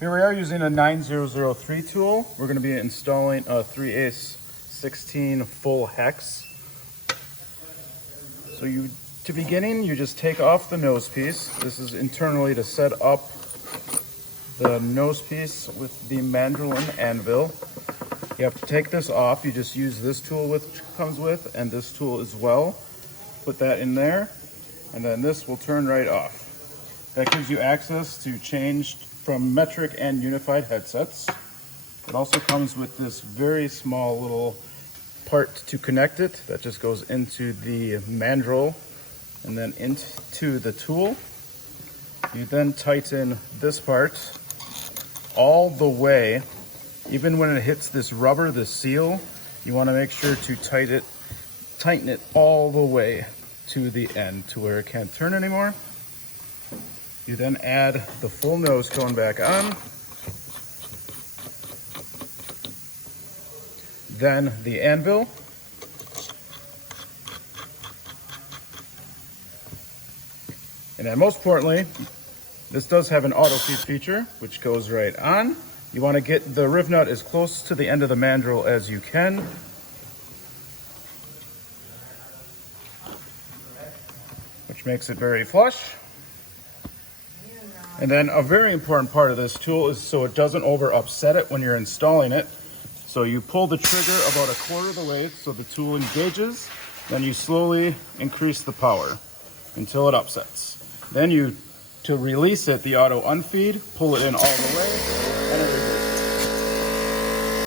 Here we are using a 9003 tool. We're going to be installing a 3/8 16 full hex. So to beginning, you just take off the nose piece. This is internally to set up the nose piece with the mandrel and anvil. You have to take this off. You just use this tool which comes with, and this tool as well. Put that in there, and then this will turn right off. That gives you access to change from metric and unified headsets. It also comes with this very small little part to connect it that just goes into the mandrel and then into the tool. You then tighten this part all the way. Even when it hits this rubber, the seal, you want to make sure to tighten it all the way to the end to where it can't turn anymore. You then add the full nose cone back on. Then the anvil. And then most importantly, this does have an auto feed feature, which goes right on. You want to get the Rivnut as close to the end of the mandrel as you can. Which makes it very flush. And then a very important part of this tool is so it doesn't over upset it when you're installing it. So you pull the trigger about 1/4 of the way so the tool engages, then you slowly increase the power until it upsets. Then to release it, the auto unfeed, pull it in all the way,